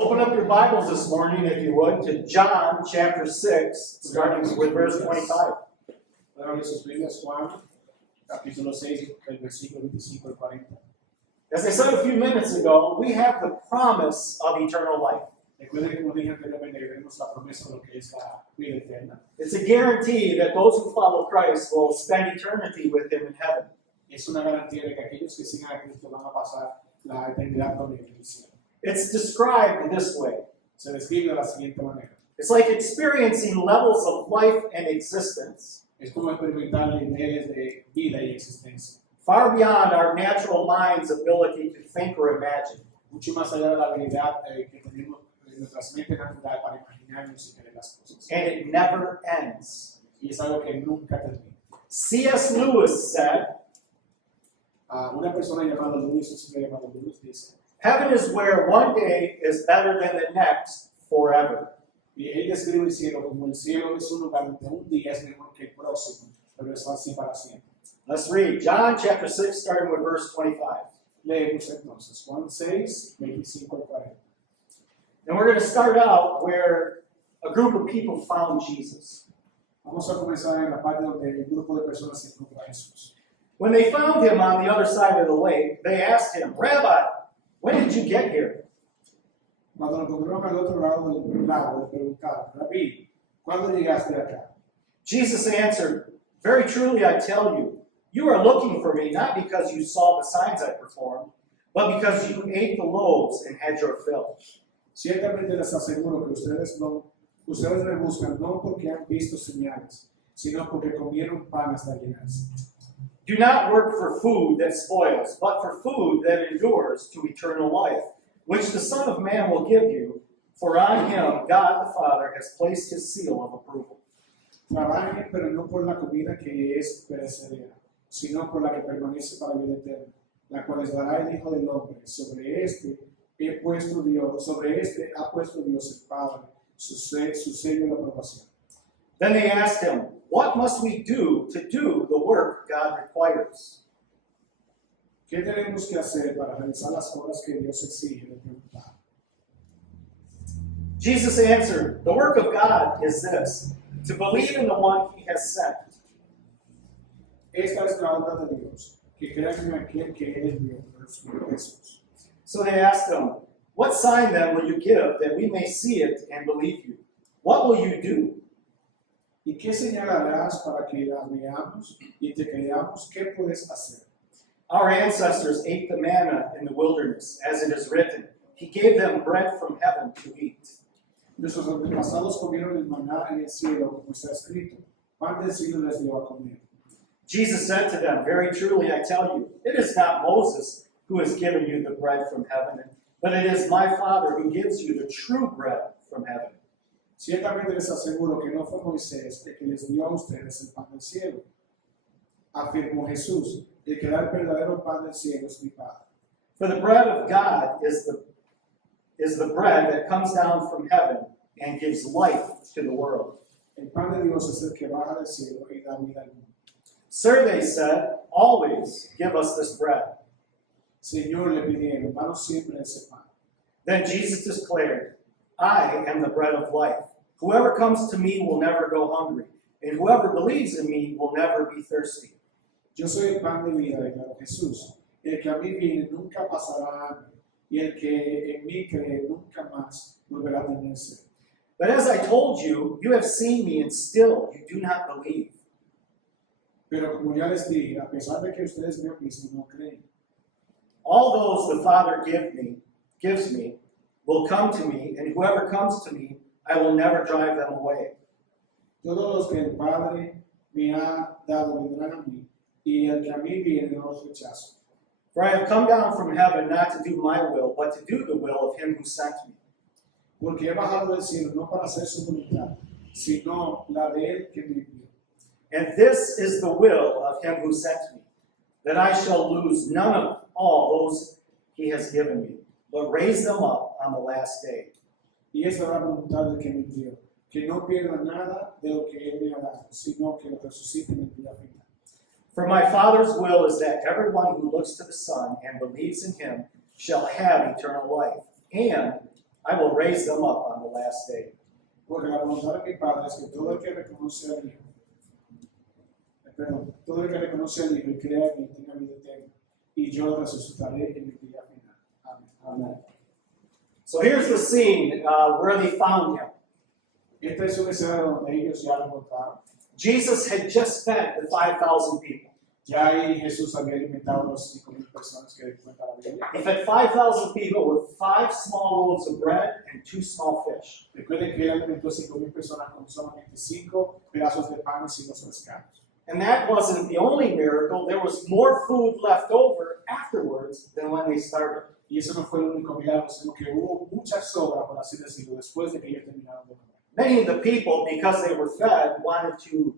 Open up your Bibles this morning, if you would, to John chapter 6, starting with verse 25. Abran sus Biblias, Juan, capítulo 6, del versículo 25 al 40. As I said a few minutes ago, we have the promise of eternal life. Recuerden que como dije anteriormente, tenemos la promesa de lo que es la vida eterna. It's a guarantee that those who follow Christ will spend eternity with Him in heaven. Es una garantía de que aquellos que sigan a Cristo van a pasar la eternidad con Él en el cielo. It's described this way. Se describe de la siguiente manera. It's like experiencing levels of life and existence Es como experimentar niveles de vida y existencia, far beyond our natural mind's ability to think or imagine. mucho más allá de la habilidad que tenemos en nuestras mentes naturales para imaginarnos y creer las cosas. And it never ends. Y es algo que nunca termina. C.S. Lewis said, Una persona llamada Luis, un señor llamado Luis, dice, "Heaven is where one day is better than the next forever." y él describe el cielo como el cielo es un lugar donde un día es mejor que el próximo, pero es así para siempre. Let's read John chapter 6, starting with verse 25. Leemos entonces Juan 6, 25 al 40. And we're going to start out where a group of people found Jesus. Vamos a comenzar en la parte donde el grupo de personas se encuentra a Jesús. When they found him on the other side of the lake, they asked him, "Rabbi, when did you get here?" Cuando lo encontraron al otro lado del lago, le preguntaron, Rabí, ¿cuándo llegaste acá? Jesus answered, "Very truly I tell you, you are looking for me not because you saw the signs I performed, but because you ate the loaves and had your fill." Ciertamente les aseguro que ustedes me buscan no porque han visto señales, sino porque comieron pan hasta llenarse. Do not work for food that spoils, but for food that endures to eternal life, which the Son of Man will give you, for on him God the Father has placed his seal of approval. Trabajen, pero no por la comida que es perecedera, sino por la que permanece para vida eterna, la cual les dará el Hijo del Hombre. Sobre este ha puesto Dios el Padre, su sello de aprobación. Then they asked him, "What must we do to do the work God requires?" ¿Qué tenemos que hacer para realizar las obras que Dios exige? Le preguntaron. Jesus answered, "The work of God is this, to believe in the one he has sent." Esta es la obra de Dios, que crean en aquel que Él envió, Jesús. So they asked him, "What sign then will you give that we may see it and believe you? What will you do?" ¿Y qué señal harás para que la veamos y te creamos? ¿Qué puedes hacer? Our ancestors ate the manna in the wilderness, as it is written, "He gave them bread from heaven to eat." Nuestros antepasados comieron el maná en el cielo, como está escrito. Pan del cielo les dio a comer. Jesus said to them, "Very truly I tell you, it is not Moses who has given you the bread from heaven, but it is my Father who gives you the true bread from heaven. Ciertamente les aseguro que no fue Moisés el que les dio a ustedes el pan del cielo. Afirmó Jesús, el que da el verdadero pan del cielo es mi Padre. For the bread of God is the bread that comes down from heaven and gives life to the world." El pan de Dios es el que baja del cielo y da vida al mundo. "Sir," they said, "always give us this bread." Señor, le pidieron, danos siempre ese pan. Then Jesus declared, "I am the bread of life. Whoever comes to me will never go hungry, and whoever believes in me will never be thirsty." Yo soy el pan de vida, declaró Jesús. El que a mí viene nunca pasará hambre, y el que en mí cree nunca más volverá a tener sed. But as I told you, you have seen me, and still you do not believe. Pero como ya les dije, a pesar de que ustedes me han visto, no creen. All those the Father gives me will come to me, and whoever comes to me, I will never drive them away. Todos los que el Padre me ha dado vendrán a mí, y el que a mí viene no los rechazo. For I have come down from heaven not to do my will, but to do the will of him who sent me. Porque he bajado del cielo no para hacer su voluntad, sino la de él que me envió. And this is the will of him who sent me, that I shall lose none of all those he has given me, but raise them up on the last day. Y esa es la voluntad del que me envió, que no pierda nada de lo que él me ha dado, sino que lo resucite en el día final. For my Father's will is that everyone who looks to the Son and believes in him shall have eternal life, and I will raise them up on the last day. Porque la voluntad de mi Padre es que todo el que reconoce al Hijo, todo el que reconoce al Hijo y crea en él tenga vida eterna, y yo resucitaré en el día final. Amén. Amen. So here's the scene where they found him. Esta es una escena donde ellos ya lo encontraron. Jesus had just fed the 5,000 people. Ya ahí Jesús había alimentado a las 5,000 personas que cuenta la Biblia. He fed 5,000 people with 5 small loaves of bread and 2 small fish. Recuerden que él alimentó a 5,000 personas con solamente 5 pedazos de pan y 2 pescados. And that wasn't the only miracle. There was more food left over afterwards than when they started. Y eso no fue el único milagro, sino que hubo mucha sobra, por así decirlo, después de que ellos terminaron de comer. Many of the people, because they were fed, wanted to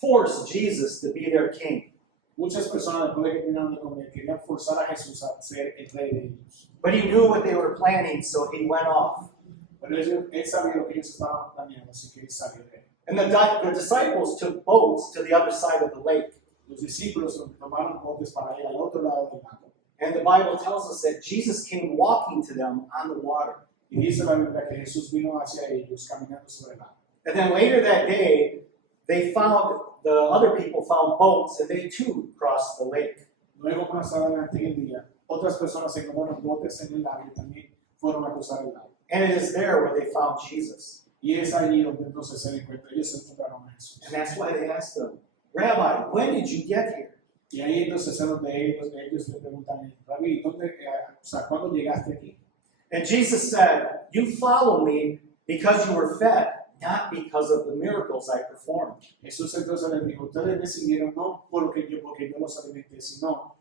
force Jesus to be their king. Muchas personas, después de que terminaron de comer, querían forzar a Jesús a ser el rey de ellos. But he knew what they were planning, so he went off. Pero él sabía lo que ellos estaban planeando, así que él salió de él. And the disciples took boats to the other side of the lake. Los discípulos tomaron botes para ir al otro lado del lago. And the Bible tells us that Jesus came walking to them on the water. Y dice la Biblia que Jesús vino hacia ellos caminando sobre el lago. And then later that day, the other people found boats and they too crossed the lake. Luego, más adelante en el día, otras personas encontraron botes en el lago y también fueron a cruzar el lago. And it is there where they found Jesus. Y es allí donde entonces se encuentra. Ellos encontraron a Jesús. And that's why they asked him, Rabbi, when did you get here? Y ahí entonces es donde ellos le preguntan, Rabí, ¿cuándo llegaste aquí? And Jesus said, you follow me because you were fed, not because of the miracles I performed. Jesús entonces les dijo, ustedes me siguieron no porque yo los alimenté, sino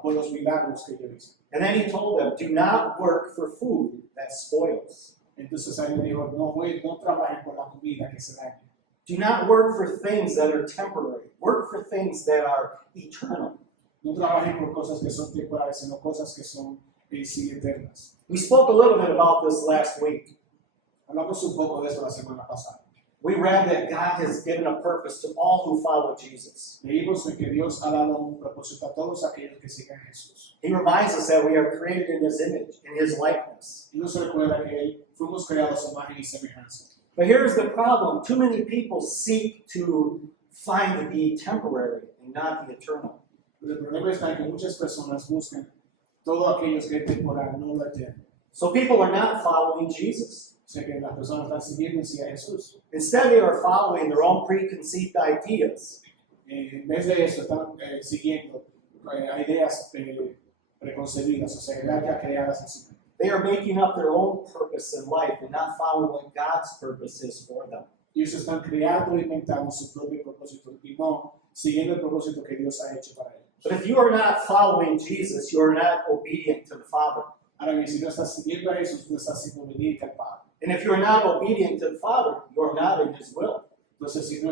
por los milagros que yo hice. And then he told them, do not work for food that spoils. Entonces ahí le dijo, no trabajen por la comida que se daña. Do not work for things that are temporary. Work for things that are eternal. No trabajen por cosas que son temporales, sino cosas que son sí eternas. We spoke a little bit about this last week. Hablamos un poco de eso la semana pasada. We read that God has given a purpose to all who follow Jesus. Leímos en que Dios ha dado un propósito a todos aquellos que sigan a Jesús. He reminds us that we are created in His image, in His likeness. Y nos recuerda que fuimos creados a imagen y semejanza. But here's the problem. Too many people seek to find the temporary and not the eternal. Pero el problema está en que muchas personas buscan todo aquello que es temporal, no lo eterno. So people are not following Jesus. O sea que las personas están siguiendo en sí a Jesús. Instead, they are following their own preconceived ideas. En vez de eso, están siguiendo ideas preconcebidas, o sea, ya creadas en sí. They are making up their own purpose in life and not following what God's purpose is for them. Ellos están creando e inventando su propio propósito y no siguiendo el propósito que Dios ha hecho para ellos. But if you are not following Jesus, you are not obedient to the Father. Ahora bien, si no estás siguiendo a Jesús, tú estás siendo obediente al Padre. And if you are not obedient to the Father, you are not in His will. Entonces, si no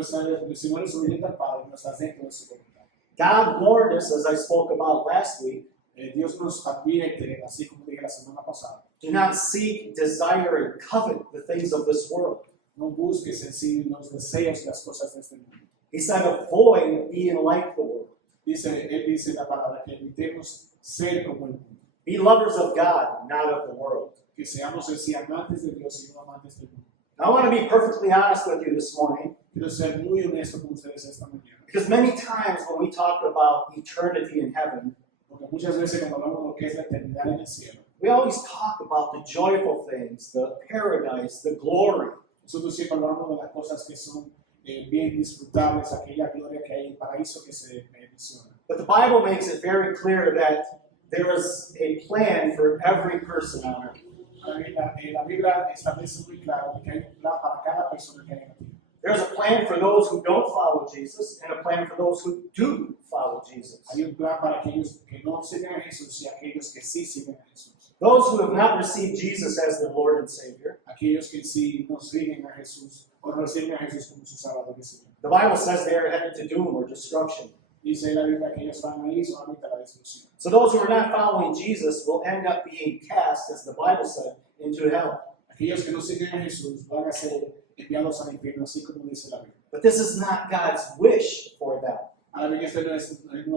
eres obediente al Padre, no estás dentro de su voluntad. God warned us, as I spoke about last week, Dios nos advierte, así como dije la semana pasada, do not seek, desire, and covet the things of this world. no busques en sí los deseos y las cosas de este mundo. He said, avoid being like the world. Él dice la palabra que evitemos ser como el mundo, Be lovers of God, not of the world. que seamos en sí amantes de Dios y no amantes del mundo. I want to be perfectly honest with you this morning, Quiero ser muy honesto con ustedes esta mañana, because many times when we talk about eternity in heaven, porque muchas veces cuando hablamos de lo que es la eternidad en el cielo, we always talk about the joyful things, the paradise, the glory. nosotros siempre hablamos de las cosas que son bien disfrutables, aquella gloria que hay en el paraíso que se menciona. But the Bible makes it very clear that there is a plan for every person on earth. La Biblia establece muy claro que hay un plan para cada persona que hay en la tierra. There's a plan for those who don't follow Jesus and a plan for those who do follow Jesus. Hay un plan para aquellos que no siguen a Jesús y aquellos que sí siguen a Jesús. Those who have not received Jesus as their Lord and Savior, Aquellos que sí no siguen a Jesús o no reciben a Jesús como su Salvador y Señor. the Bible says they are headed to doom or destruction. Dice la Biblia que ellos van ahí solamente a la destrucción. So those who are not following Jesus will end up being cast, as the Bible said, into hell. Aquellos que no siguen a Jesús van a ser enviados al infierno, así como dice la Biblia. But this is not God's wish for them. Ahora bien, este no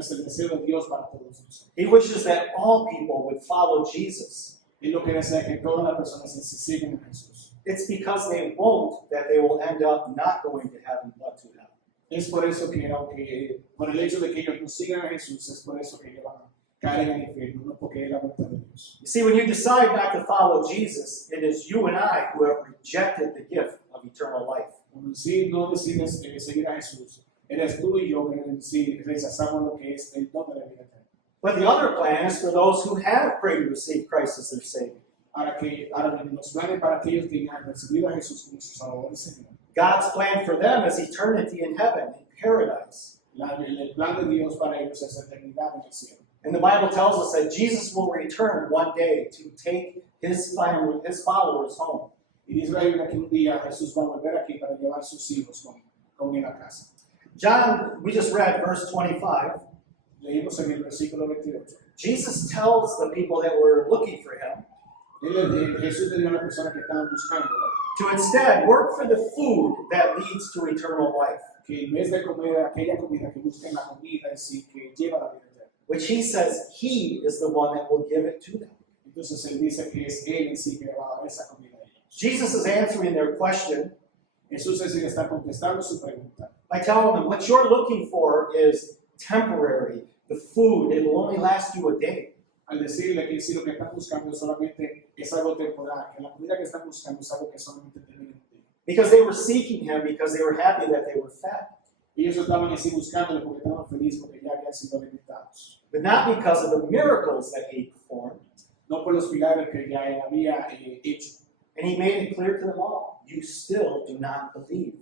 es el deseo de Dios para todos nosotros. He wishes that all people would follow Jesus. Él lo que desea es que todas las personas se sigan a Jesús. It's because they won't that they will end up not going to heaven but to hell. Es por eso que, aunque por el hecho de que ellos no sigan a Jesús, es por eso que ellos van a caer en el infierno, no porque es la voluntad de Dios. You see, when you decide not to follow Jesus, it is you and I who have rejected the gift of eternal life. Cuando sí no decides seguir a Jesús, eres tú y yo que sí rechazamos lo que es el don de la vida eterna. But the other plan is for those who have prayed to receive Christ as their Savior. Ahora bien, los planes para aquellos que han recibido a Jesús como su Salvador y Señor. God's plan for them is eternity in heaven, in paradise. El plan de Dios para ellos es eternidad en el cielo. And the Bible tells us that Jesus will return one day to take his followers home. Y dice la Biblia que un día Jesús va a volver aquí para llevar sus hijos con él a casa. John, we just read verse 25. Leímos en el versículo 28. Jesus tells the people that were looking for him Jesús le dijo a las personas que estaban buscando to instead work for the food that leads to eternal life, que en vez de comer aquella comida, que busquen la comida en sí que lleva la vida eterna. which he says he is the one that will give it to them. Entonces él dice que es él en sí que le va a dar esa comida a ellos. Jesus is answering their question Jesús es el que está contestando su pregunta by telling them what you're looking for is temporary. The food, it will only last you a day. al decirle que si lo que están buscando solamente es algo temporal, que la comida que están buscando es algo que solamente termina en un día. Because they were seeking him because they were happy that they were fed. Ellos estaban así buscándole porque estaban felices porque ya habían sido alimentados. But not because of the miracles that he performed. No por los milagros que ya él había hecho. And he made it clear to them all, you still do not believe.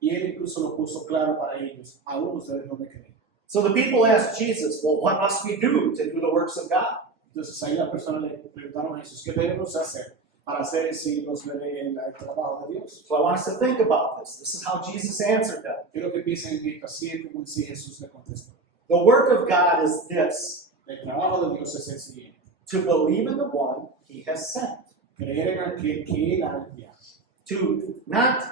Y él incluso lo puso claro para ellos, aún ustedes no me creen. So the people asked Jesus, well, what must we do to do the works of God? Entonces ahí las personas le preguntaron a Jesús, ¿qué debemos hacer para hacer el trabajo de Dios? So I want us to think about this. This is how Jesus answered them. Quiero que piensen en esto, así es como si Jesús le contestó. The work of God is this, El trabajo de Dios es el siguiente, to believe in the one he has sent. creer en aquel que él ha enviado. To not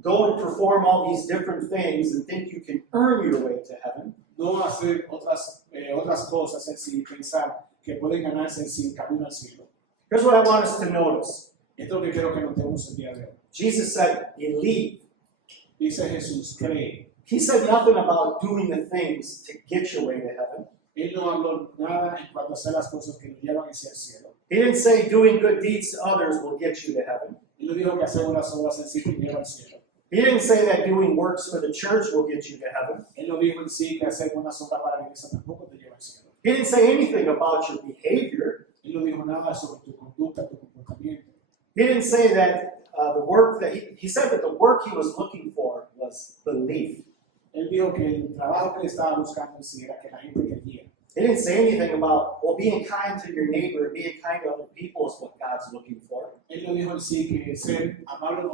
go and perform all these different things and think you can earn your way to heaven, No hacer otras cosas en sí, pensar que pueden ganarse en sí el camino al cielo. Here's what I want us to notice. Esto es lo que quiero que notemos el día de hoy. Jesus said, believe. Dice Jesús, cree. He said nothing about doing the things to get your way to heaven. Él no habló nada en cuanto a hacer las cosas que nos llevan hacia el cielo. He didn't say doing good deeds to others will get you to heaven. Él no dijo que hacer unas obras en sí te lleva al cielo. He didn't say that doing works for the church will get you to heaven. Él no dijo en sí que hacer buenas obras para la iglesia tampoco te lleva al cielo. He didn't say anything about your behavior. Él no dijo nada sobre tu conducta, tu comportamiento. He didn't say that the work that he said that the work he was looking for was belief. Él dijo que el trabajo que él estaba buscando en sí era que la gente creyera. He didn't say anything about, well, being kind to your neighbor, being kind to other people is what God's looking for. Él no dijo en sí que ser amable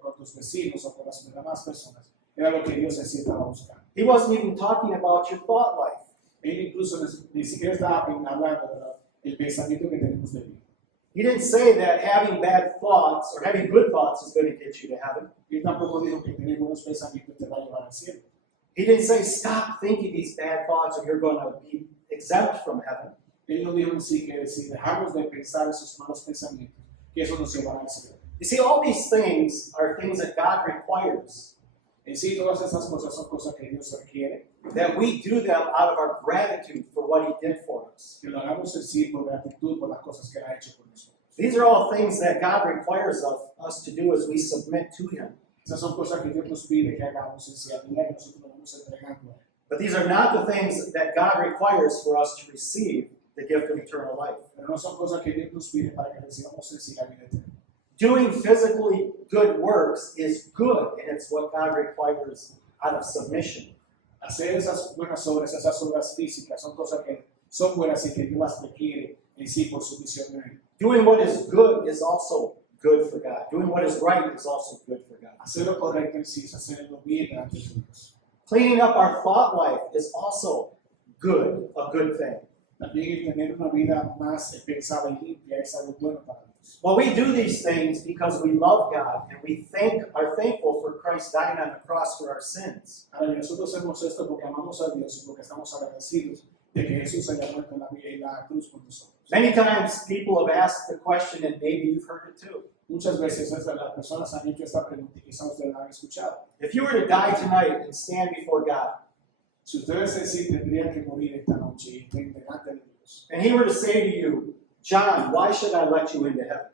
con tus vecinos o con las demás personas era lo que Dios en sí estaba buscando. He wasn't even talking about your thought life. Él incluso ni siquiera estaba hablando del pensamiento que tenemos de vida. He didn't say that having bad thoughts or having good thoughts is going to get you to heaven. Él tampoco dijo que tener buenos pensamientos te va a llevar al cielo. He didn't say stop thinking these bad thoughts or you're going to be exempt from heaven. Él no dijo en sí que si dejamos de pensar esos malos pensamientos, que eso nos llevará al cielo. You see, all these things are things that God requires, En sí, todas esas cosas son cosas que Dios requiere, that we do them out of our gratitude for what He did for us. que lo hagamos en sí por gratitud por las cosas que Él ha hecho por nosotros. These are all things that God requires of us to do as we submit to Him. Esas son cosas que Dios nos pide que hagamos en sí a medida que nosotros lo vamos entregando a Él. But these are not the things that God requires for us to receive the gift of eternal life. Pero no son cosas que Dios nos pide para que recibamos en sí la vida eterna. Doing physically good works is good, and it's what God requires out of submission. Hacer esas buenas obras, esas obras físicas, son cosas que son buenas y que Dios las requiere en sí por su misión en Él. Doing what is good is also good for God. Doing what is right is also good for God. Hacer lo correcto en sí es hacerlo bien delante de Dios. Cleaning up our thought life is also good, a good thing. También el tener una vida más pensada y limpia es algo bueno para Dios. Well, we do these things because we love God and we are thankful for Christ dying on the cross for our sins. Ahora, nosotros hacemos esto porque amamos a Dios y porque estamos agradecidos de que Jesús haya muerto en la cruz por nosotros. Many times people have asked the question, and maybe you've heard it too. Muchas veces las personas han hecho esta pregunta y quizás ustedes la han escuchado. If you were to die tonight and stand before God, Si ustedes sí tendrían que morir esta noche y estén delante de Dios, and He were to say to you, John, why should I let you into heaven?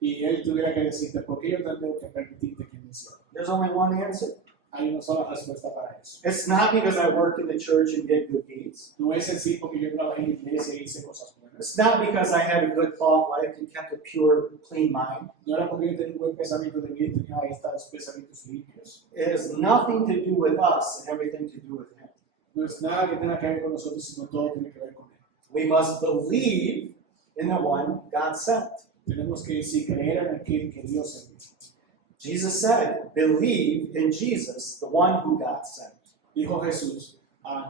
y Él tuviera que decirte, ¿por qué yo tengo que permitirte que me cielo? There's only one answer. Hay una sola respuesta para eso. It's not because I worked in the church and did good deeds. No es en sí porque yo trabajé en la iglesia y hice cosas buenas. It's not because I had a good thought life and kept a pure, clean mind. No era porque yo tenía un buen pensamiento de vida y tenía estos pensamientos limpios. It has nothing to do with us and everything to do with Him. No es nada que tenga que ver con nosotros, sino todo tiene que ver con Él. We must believe in the one God sent. Tenemos que sí creer en aquel que Dios envió. Jesus said, believe in Jesus, the one who God sent. Dijo Jesús,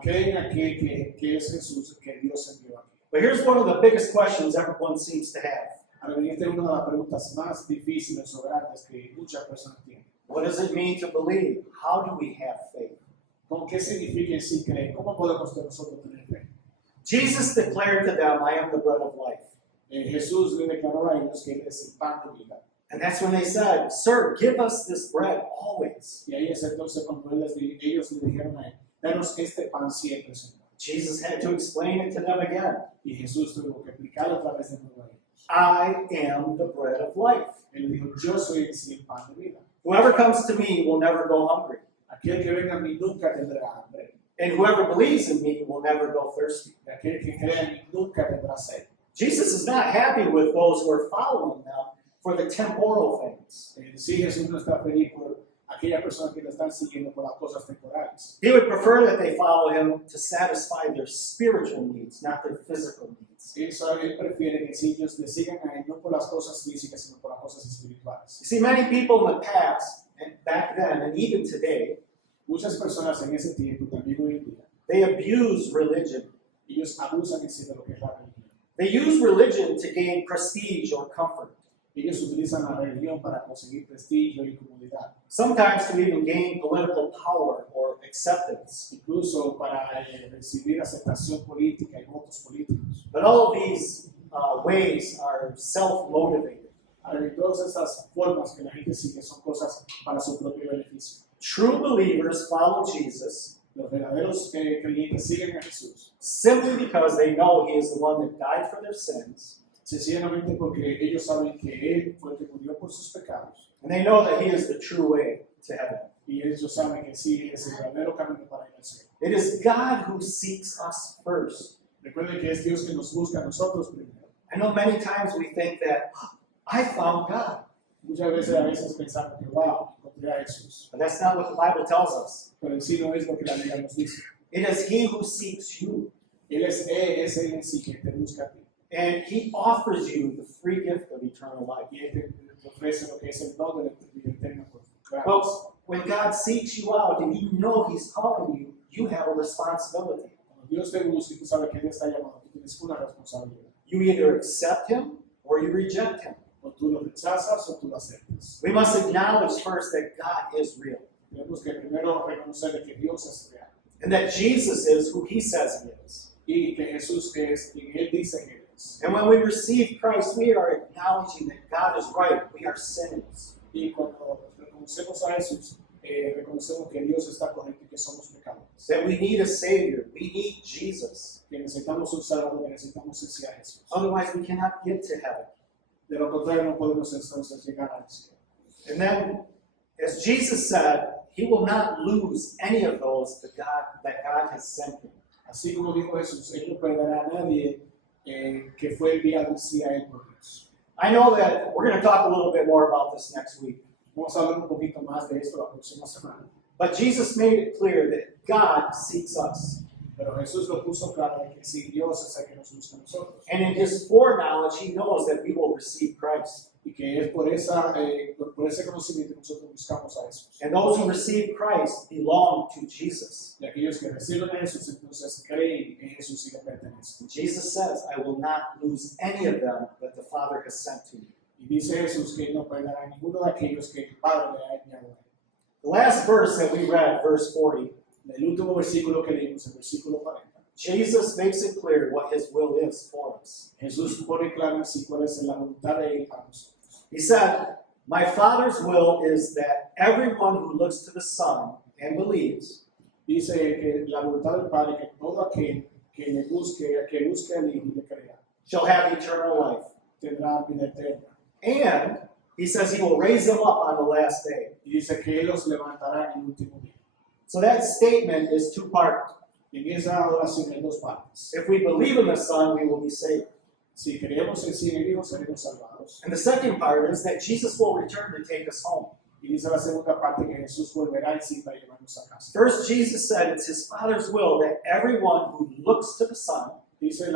cree en aquel que es Jesús, que Dios envió aquí. But here's one of the biggest questions everyone seems to have. Ahora bien, esta es una de las preguntas más difíciles o grandes que muchas personas tienen. What does it mean to believe? How do we have faith? ¿Con qué significa en sí creer? ¿Cómo podemos nosotros tener fe? Jesus declared to them, I am the bread of life. Jesús le declaró a ellos que Él es el pan de vida. And that's when they said, Sir, give us this bread always. Y ahí es entonces cuando ellos le dijeron a Él, danos este pan siempre, Señor. Jesus had to explain it to them again. Y Jesús tuvo que explicarlo otra vez de nuevo a ellos. I am the bread of life. Él dijo, yo soy el pan de vida. Whoever comes to me will never go hungry. Aquel que venga a mí nunca tendrá hambre. And whoever believes in me will never go thirsty. Y aquel que crea en mí nunca tendrá sed. Jesus is not happy with those who are following them for the temporal things. Sí, Jesús no está feliz por aquellas personas que lo están siguiendo por las cosas temporales. He would prefer that they follow him to satisfy their spiritual needs, not their physical needs. Él prefiere que si ellos le sigan a Él no por las cosas físicas, sino por las cosas espirituales. You see, many people in the past, and back then, and even today, Muchas personas en ese tiempo, también hoy en día, they abuse religion. ellos abusan en sí de lo que es la religión. They use religion to gain prestige or comfort, Ellos utilizan la religión para conseguir prestigio y comodidad, sometimes to even gain political power or acceptance. incluso para recibir aceptación política y votos políticos. But all of these ways are self-motivated. Ahora, y todas estas formas que la gente sigue son cosas para su propio beneficio. True believers follow Jesus Los verdaderos creyentes siguen a Jesús simply because they know He is the one that died for their sins, sencillamente porque ellos saben que Él fue el que murió por sus pecados and they know that He is the true way to heaven. y ellos saben que sí es el verdadero camino para ir al cielo. It is God who seeks us first. Recuerden que es Dios que nos busca a nosotros primero. I know many times we think that, I found God. Muchas veces a veces pensamos que wow, encontré a Jesús, But that's not what the Bible tells us. pero en sí no es lo que la Biblia nos dice. It is He who seeks you. Él es Él en sí que te busca a ti And He offers you the free gift of eternal life. y Él te ofrece lo que es el don de la vida eterna por gracia. But when God seeks you out and you know He's calling you, you have a responsibility. Cuando Dios te busca y tú sabes que Él está llamando, tú tienes una responsabilidad. You either accept Him or you reject Him. O tú lo rechazas o tú lo aceptas. We must acknowledge first that God is real Tenemos que primero reconocer que Dios es real and that Jesus is who He says He is. y que Jesús es quien Él dice que es. And when we receive Christ, we are acknowledging that God is right. We are sinners. Y cuando reconocemos a Jesús, reconocemos que Dios está correcto y que somos pecadores. That we need a Savior. We need Jesus. Que necesitamos un Salvador, que necesitamos ese a Jesús. Otherwise, we cannot get to heaven. De lo contrario, no podemos entonces llegar al cielo. And then, as Jesus said, He will not lose any of those that God has sent Him. Así como dijo Jesús, Él no perderá a nadie que fue enviado sí a Él por Dios. I know that we're going to talk a little bit more about this next week. Vamos a hablar un poquito más de esto la próxima semana. But Jesus made it clear that God seeks us. Pero Jesús lo puso claro de que si Dios es el que nos busca a nosotros. And in His foreknowledge, He knows that we will receive Christ. Y que es por ese conocimiento que nosotros buscamos a Jesús. And those who receive Christ belong to Jesus. Y aquellos que reciben a Jesús entonces creen en Jesús y le pertenecen. Jesus says, I will not lose any of them that the Father has sent to me. Y dice Jesús que Él no perderá a ninguno de aquellos que el Padre le ha enviado. The last verse that we read, verse 40, El último versículo que leímos, el versículo 40. Jesus makes it clear what his will is for us. Jesús pone claro así cuál es la voluntad de Él para nosotros. He said, "My Father's will is that everyone who looks to the Son and believes Dice que la voluntad del Padre, que todo aquel que busque al Hijo y le crea, shall have eternal life." tendrá vida eterna. And he says he will raise them up on the last day. Y dice que Él los levantará en el último día. So that statement is two-part. En esa oración hay dos partes. If we believe in the Son, we will be saved. Si creemos en sí en el Hijo, seremos salvados. And the second part is that Jesus will return to take us home. Y dice la segunda parte que Jesús volverá en sí para llevarnos a casa. First, Jesus said it's his Father's will that everyone who looks to the Son Dice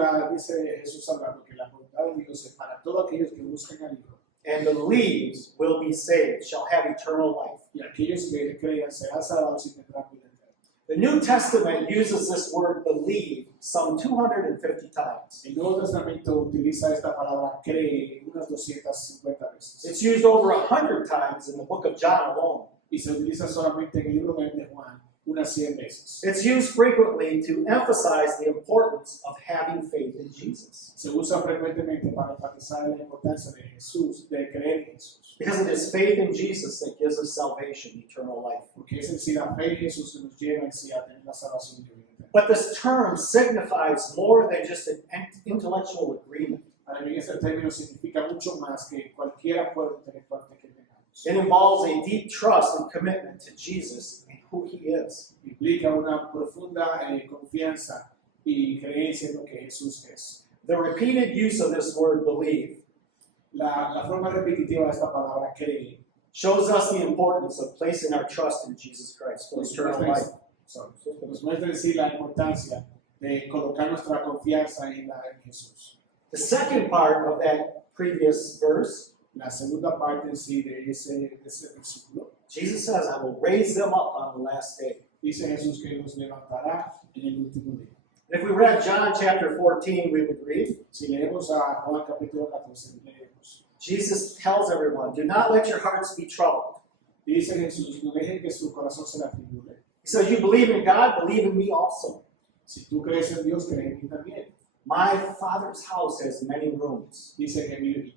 Jesús hablando que la voluntad de Dios es para todos aquellos que buscan al Hijo. and believes will be saved, shall have eternal life. Y aquellos que le crean serán salvados y tendrán vida eterna. The New Testament uses this word believe some 250 times. El Nuevo Testamento utiliza esta palabra cree unas 250 veces. It's used over 100 times in the book of John alone. Y se utiliza solamente en el libro de Juan unas 100 veces. It's used frequently to emphasize the importance of having faith in Jesus. Se usa frecuentemente para enfatizar la importancia de Jesús, de creer en Jesús. Because it is faith in Jesus that gives us salvation, eternal life. Porque es en sí la fe en Jesús que nos lleva en sí a tener la salvación y vida eterna. But this term signifies more than just an intellectual agreement. Para mí este término significa mucho más que cualquier acuerdo intelectual que tengamos. It involves a deep trust and commitment to Jesus and who he is. Implica una profunda confianza y creencia en lo que Jesús es. The repeated use of this word believe La forma repetitiva de esta palabra creer shows us the importance of placing our trust in Jesus Christ for eternal life. nos muestra en sí la importancia de colocar nuestra confianza en Jesús. The second part of that previous verse, La segunda parte en sí de ese versículo Jesus says, "I will raise them up on the last day." dice Jesús que los levantará en el último día. If we read John chapter 14, we would read, Si leemos a Juan capítulo 14, leemos. Jesus tells everyone, "Do not let your hearts be troubled." Dice Jesús, no dejen que su corazón se le atribule. He says, "You believe in God, believe in me also. Si tú crees en Dios, cree en mí también. My Father's house has many rooms. Dice que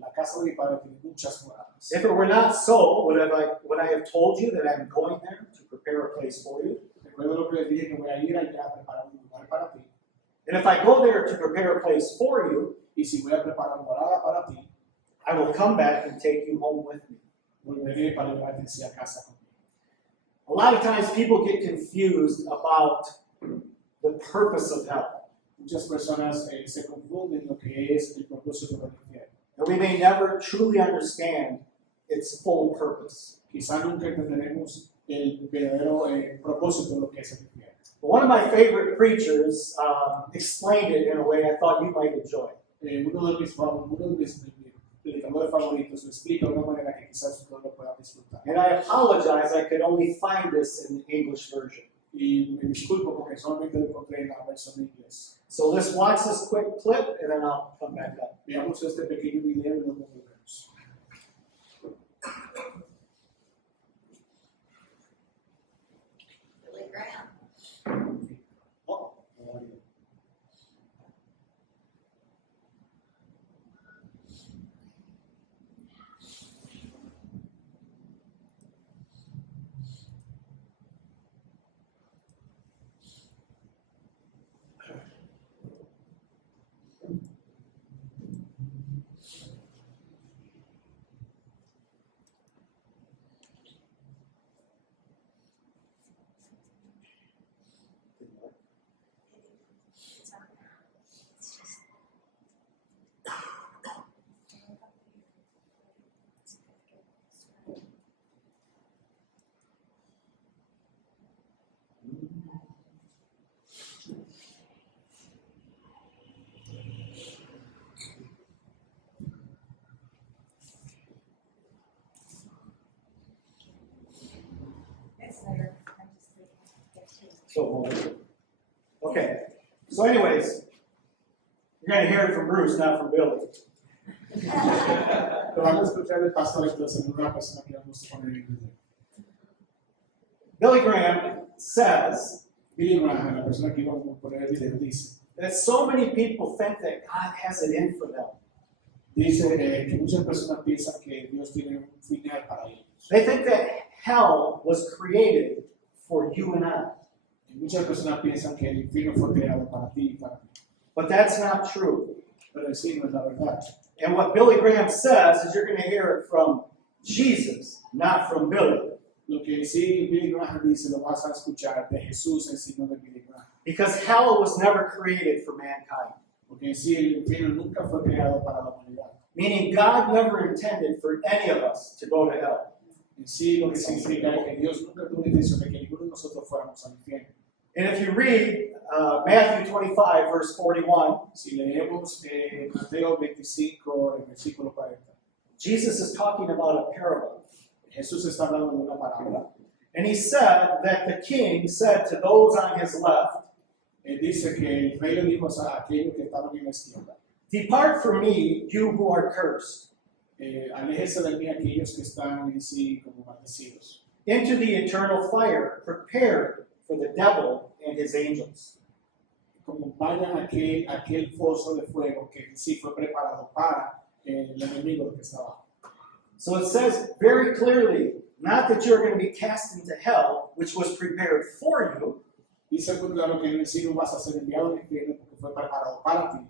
la casa de mi padre tiene muchas moradas. If it were not so, would I have told you that I'm going there to prepare a place for you? Recuerdo lo que les dije, que voy a ir allá a preparar un lugar para ti. And if I go there to prepare a place for you, Y si voy a preparar morada para ti, I will come back and take you home with me." volveré para llevarte en sí a casa conmigo. A lot of times people get confused about the purpose of hell. Muchas personas se confunden lo que es el propósito del infierno. And we may never truly understand its full purpose. Quizá nunca entenderemos el verdadero propósito de lo que es el infierno. But one of my favorite preachers explained it in a way I thought you might enjoy. Uno de mis predicadores favoritos lo explica de una manera que quizás ustedes lo puedan disfrutar. And I apologize, I could only find this in the English version. Y me disculpo porque solamente lo encontré en la versión de inglés. So let's watch this quick clip and then I'll come back up. Veamos este pequeño video y luego volvemos. Billy Graham. Oh, It's not now. It's just. It's there. I'm just leaving. So, okay. So anyways, you're going to hear it from Bruce, not from Billy. Lo van a escuchar del pastor entonces en una persona que vamos a poner en video. Billy Graham says Billy Graham, la persona que iba a poner el video, dice, that so many people think that God has it in for them. que muchas personas piensan que Dios tiene un final para ellos. They think that hell was created for you and I. Y muchas personas piensan que el infierno fue creado para ti y para mí. But that's not true. Pero sí, no es la verdad. And what Billy Graham says is you're going to hear it from Jesus, not from Billy. Lo que sí Billy Graham dice lo vas a escuchar de Jesús en sí, no de Billy Graham. Because hell was never created for mankind. Porque en sí el infierno nunca fue creado para la humanidad. Meaning God never intended for any of us to go to hell. En sí lo que significa es que Dios nunca tuvo la intención de que ninguno de nosotros fuéramos al infierno. And if you read Matthew 25, verse 41, Si leemos Mateo 25, el versículo 40, Jesus is talking about a parable. Jesús está hablando de una parábola. And he said that the king said to those on his left, Él dice que el rey le dijo a aquellos que estaban en la izquierda, "Depart from me, you who are cursed, aléjese de mí aquellos que están en sí como maldecidos, into the eternal fire prepared for the devil and his angels." como vayan a aquel foso de fuego que en sí fue preparado para el enemigo que está abajo. So it says very clearly, not that you're going to be cast into hell, which was prepared for you, Dice muy claro que en sí no vas a ser enviado al infierno porque fue preparado para ti,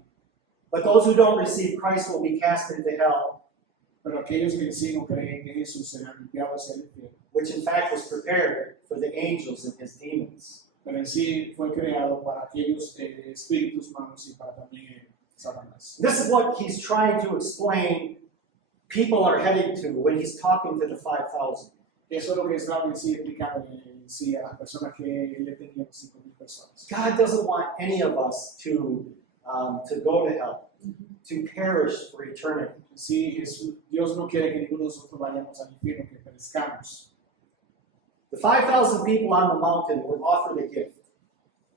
but those who don't receive Christ will be cast into hell, pero aquellos que en sí no creen que Jesús serán enviados hacia el infierno. which in fact was prepared for the angels and his demons. Pero en sí fue creado para aquellos espíritus malos y para también Satanás. This is what he's trying to explain people are heading to when he's talking to the 5,000. Eso es lo que estaba en sí explicando en sí a las personas que él le tenía 5,000 personas. God doesn't want any of us to go to hell, to perish for eternity. Sí, Dios no quiere que ninguno de nosotros vayamos al infierno, que perezcamos. The 5,000 people on the mountain were offered a gift.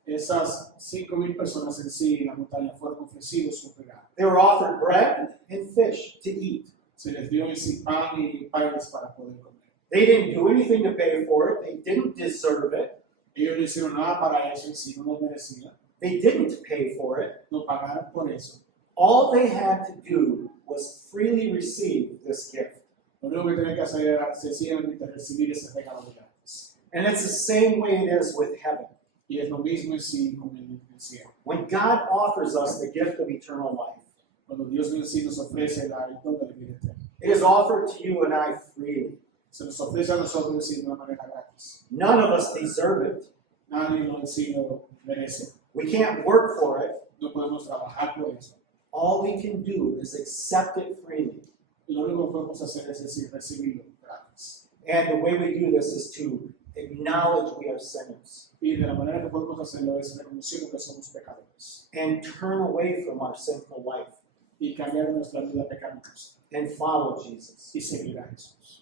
Esas 5,000 personas en sí en la montaña fueron ofrecidos un regalo. They were offered bread and fish to eat. Se les dio en sí pan y panes para poder comer. They didn't do anything to pay for it. They didn't deserve it. Ellos no hicieron nada para eso en sí, no lo merecían, They didn't pay for it. no pagaron por eso. All they had to do was freely receive this gift. Lo único que tenían que hacer era sencillamente recibir ese regalo de gratis. And it's the same way it is with heaven. Y es lo mismo en sí con el cielo. When God offers us the gift of eternal life, Cuando Dios en sí nos ofrece el don de la vida eterna, it is offered to you and I freely. se nos ofrece a nosotros en sí de una manera gratis. None of us deserve it. Nadie en sí lo merece. We can't work for it. No podemos trabajar por eso. All we can do is accept it freely. Lo único que podemos hacer es decir, recibirlo gratis. And the way we do this is to acknowledge we are sinners Y de la manera que podemos hacerlo es reconociendo que somos pecadores and turn away from our sinful life y cambiar nuestra vida pecaminosa and follow Jesus. y seguir a Jesús.